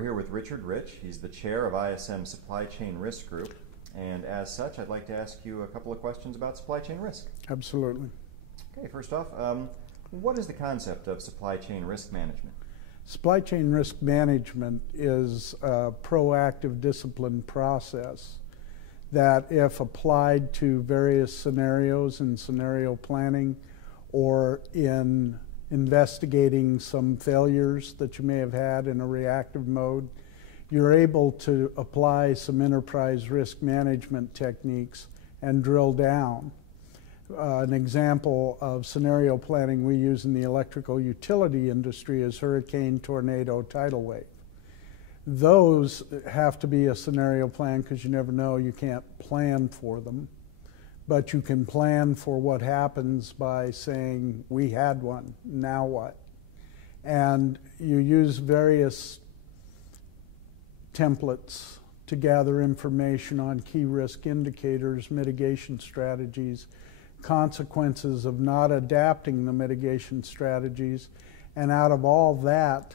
we're here with Richard Rich. He's the chair of ISM Supply Chain Risk Group. And as such, I'd like to ask you a couple of questions about supply chain risk. Absolutely. Okay, first off, what is the concept of supply chain risk management? Supply chain risk management is a proactive discipline process that, if applied to various scenarios in scenario planning or in investigating some failures that you may have had in a reactive mode, you're able to apply some enterprise risk management techniques and drill down. An example of scenario planning we use in the electrical utility industry is hurricane, tornado, tidal wave. Those have to be a scenario plan because you never know, you can't plan for them. But you can plan for what happens by saying, we had one, now what? And you use various templates to gather information on key risk indicators, mitigation strategies, consequences of not adapting the mitigation strategies, and out of all that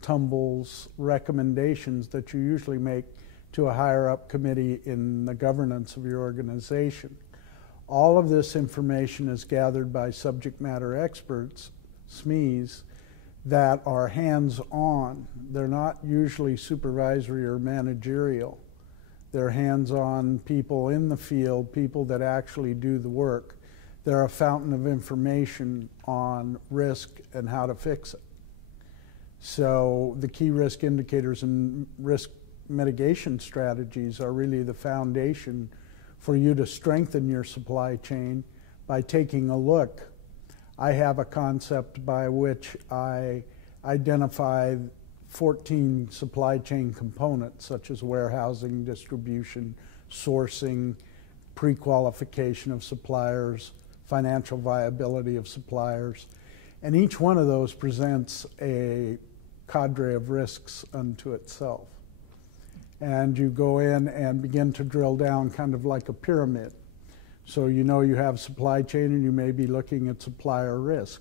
tumbles recommendations that you usually make to a higher up committee in the governance of your organization. All of this information is gathered by subject matter experts, SMEs, that are hands-on. They're not usually supervisory or managerial. They're hands-on people in the field, people that actually do the work. They're a fountain of information on risk and how to fix it. So the key risk indicators and risk mitigation strategies are really the foundation for you to strengthen your supply chain by taking a look. I have a concept by which I identify 14 supply chain components, such as warehousing, distribution, sourcing, pre-qualification of suppliers, financial viability of suppliers. And each one of those presents a cadre of risks unto itself. And you go in and begin to drill down kind of like a pyramid. So you know you have supply chain and you may be looking at supplier risk.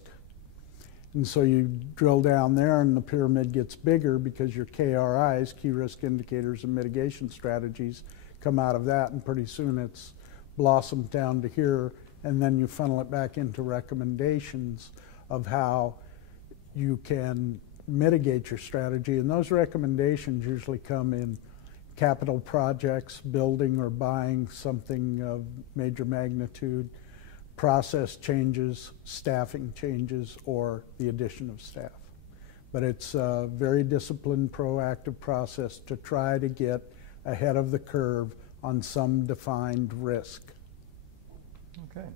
And so you drill down there and the pyramid gets bigger because your KRIs, key risk indicators and mitigation strategies, come out of that, and pretty soon it's blossomed down to here, and then you funnel it back into recommendations of how you can mitigate your strategy. And those recommendations usually come in capital projects, building or buying something of major magnitude, process changes, staffing changes, or the addition of staff. But it's a very disciplined, proactive process to try to get ahead of the curve on some defined risk. Okay.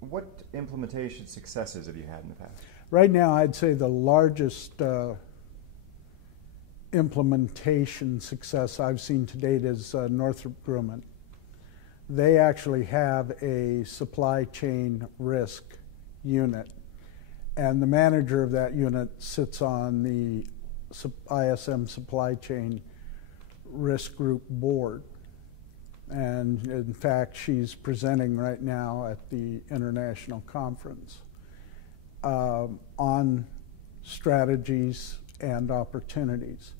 What implementation successes have you had in the past? Right now, I'd say the largest implementation success I've seen to date is Northrop Grumman. They actually have a supply chain risk unit, and the manager of that unit sits on the ISM Supply Chain Risk Group board. And in fact, she's presenting right now at the international conference on strategies and opportunities.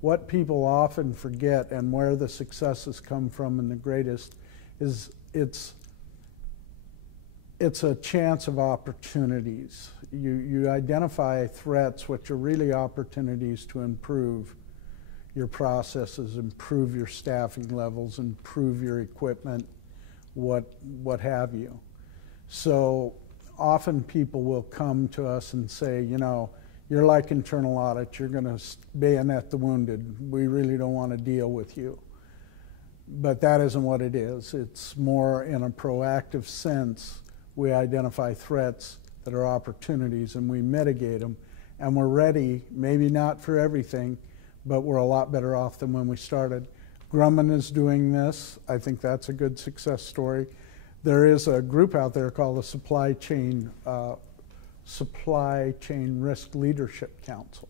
What people often forget, and where the successes come from and the greatest, is it's a chance of opportunities. You identify threats which are really opportunities to improve your processes, improve your staffing levels, improve your equipment, what have you. So often people will come to us and say, you know, you're like internal audit, you're going to bayonet the wounded. We really don't want to deal with you. But that isn't what it is. It's more in a proactive sense. We identify threats that are opportunities and we mitigate them. And we're ready, maybe not for everything, but we're a lot better off than when we started. Grumman is doing this. I think that's a good success story. There is a group out there called the Supply Chain Risk Leadership Council.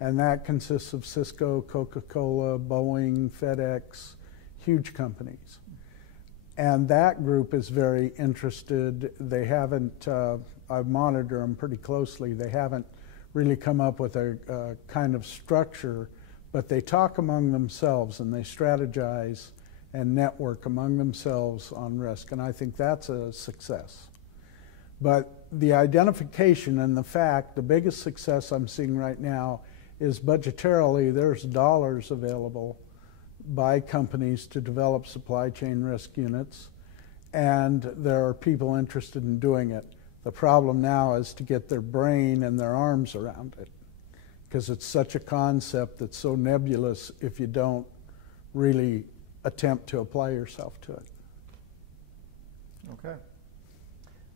And that consists of Cisco, Coca-Cola, Boeing, FedEx, huge companies. And that group is very interested. They haven't, I monitor them pretty closely, they haven't really come up with a kind of structure, but they talk among themselves and they strategize and network among themselves on risk, and I think that's a success. But the identification and the fact, the biggest success I'm seeing right now is budgetarily there's dollars available by companies to develop supply chain risk units, and there are people interested in doing it. The problem now is to get their brain and their arms around it, because it's such a concept that's so nebulous if you don't really attempt to apply yourself to it. Okay.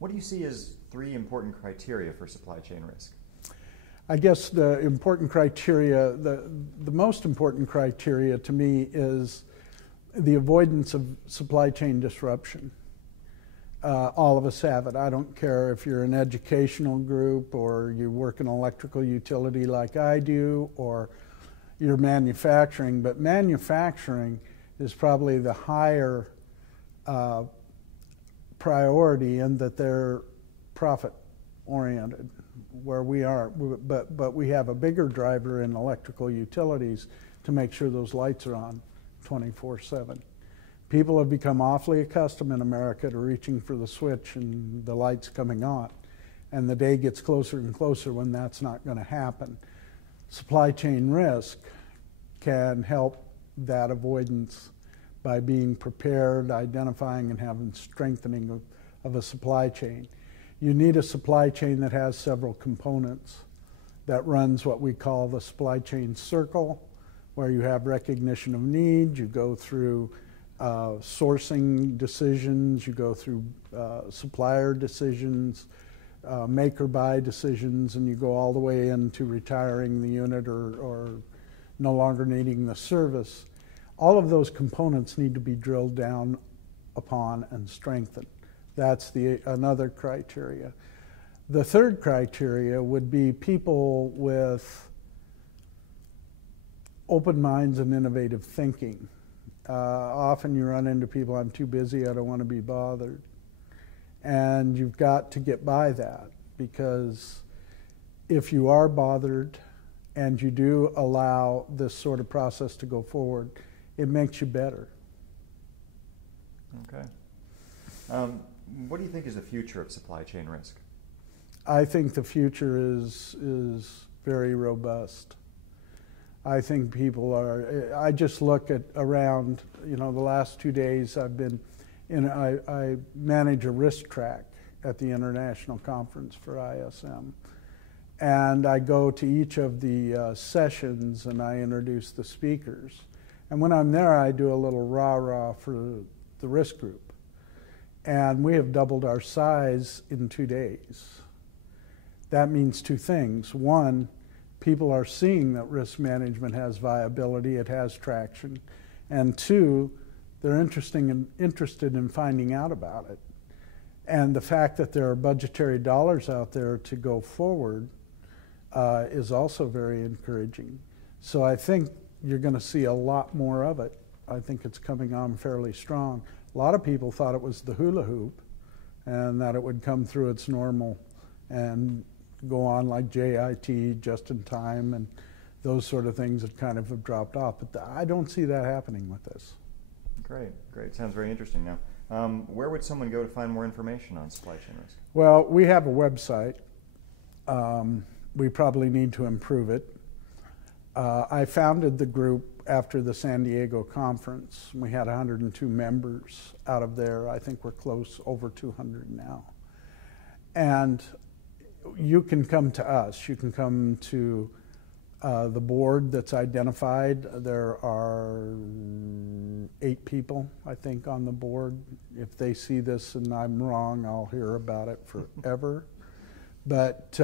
What do you see as 3 important criteria for supply chain risk? I guess the important criteria, the most important criteria to me is the avoidance of supply chain disruption. All of us have it. I don't care if you're an educational group or you work in electrical utility like I do, or you're manufacturing, but manufacturing is probably the higher priority in that they're profit oriented, where we are, but we have a bigger driver in electrical utilities to make sure those lights are on 24/7. People have become awfully accustomed in America to reaching for the switch and the lights coming on, and the day gets closer and closer when that's not going to happen. Supply chain risk can help that avoidance by being prepared, identifying, and having strengthening of a supply chain. You need a supply chain that has several components, that runs what we call the supply chain circle, where you have recognition of need, you go through sourcing decisions, you go through supplier decisions, make or buy decisions, and you go all the way into retiring the unit or no longer needing the service. All of those components need to be drilled down upon and strengthened. That's another criteria. The third criteria would be people with open minds and innovative thinking. Often you run into people, I'm too busy, I don't want to be bothered. And you've got to get by that, because if you are bothered and you do allow this sort of process to go forward, it makes you better. Okay. What do you think is the future of supply chain risk? I think the future is very robust. I think people are, I just look at around, the last 2 days I've been I manage a risk track at the International Conference for ISM. And I go to each of the sessions and I introduce the speakers. And when I'm there, I do a little rah-rah for the risk group. And we have doubled our size in 2 days. That means 2 things. One, people are seeing that risk management has viability, it has traction. And 2, they're interested in finding out about it. And the fact that there are budgetary dollars out there to go forward is also very encouraging. So I think you're going to see a lot more of it. I think it's coming on fairly strong. A lot of people thought it was the hula hoop and that it would come through its normal and go on like JIT, just in time, and those sort of things that kind of have dropped off. But I don't see that happening with this. Great. Sounds very interesting. Now, where would someone go to find more information on supply chain risk? Well, we have a website. We probably need to improve it. I founded the group after the San Diego conference. We had 102 members out of there. I think we're close over 200 now. And you can come to us. You can come to the board that's identified. There are 8 people, I think, on the board. If they see this and I'm wrong, I'll hear about it forever. But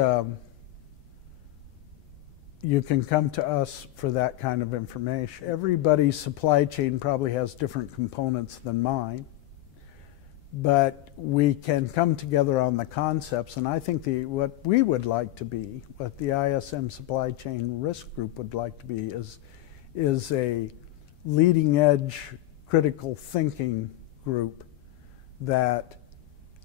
you can come to us for that kind of information. Everybody's supply chain probably has different components than mine, but we can come together on the concepts. And I think what we would like to be, what the ISM Supply Chain Risk Group would like to be, is a leading edge critical thinking group that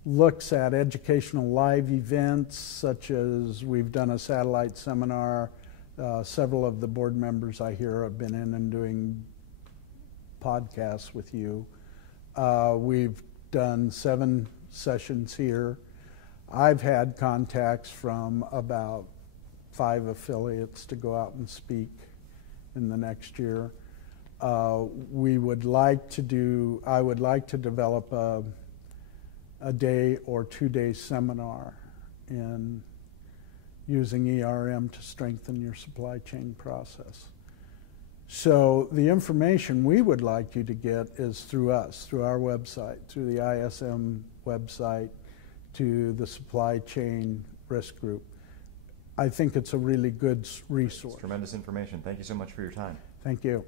looks at educational live events, such as we've done a satellite seminar. Several of the board members I hear have been in and doing podcasts with you. We've done 7 sessions here. I've had contacts from about 5 affiliates to go out and speak in the next year. I would like to develop a day or 2-day seminar in using ERM to strengthen your supply chain process. So the information we would like you to get is through us, through our website, through the ISM website, to the supply chain risk group. I think it's a really good resource. It's tremendous information. Thank you so much for your time. Thank you.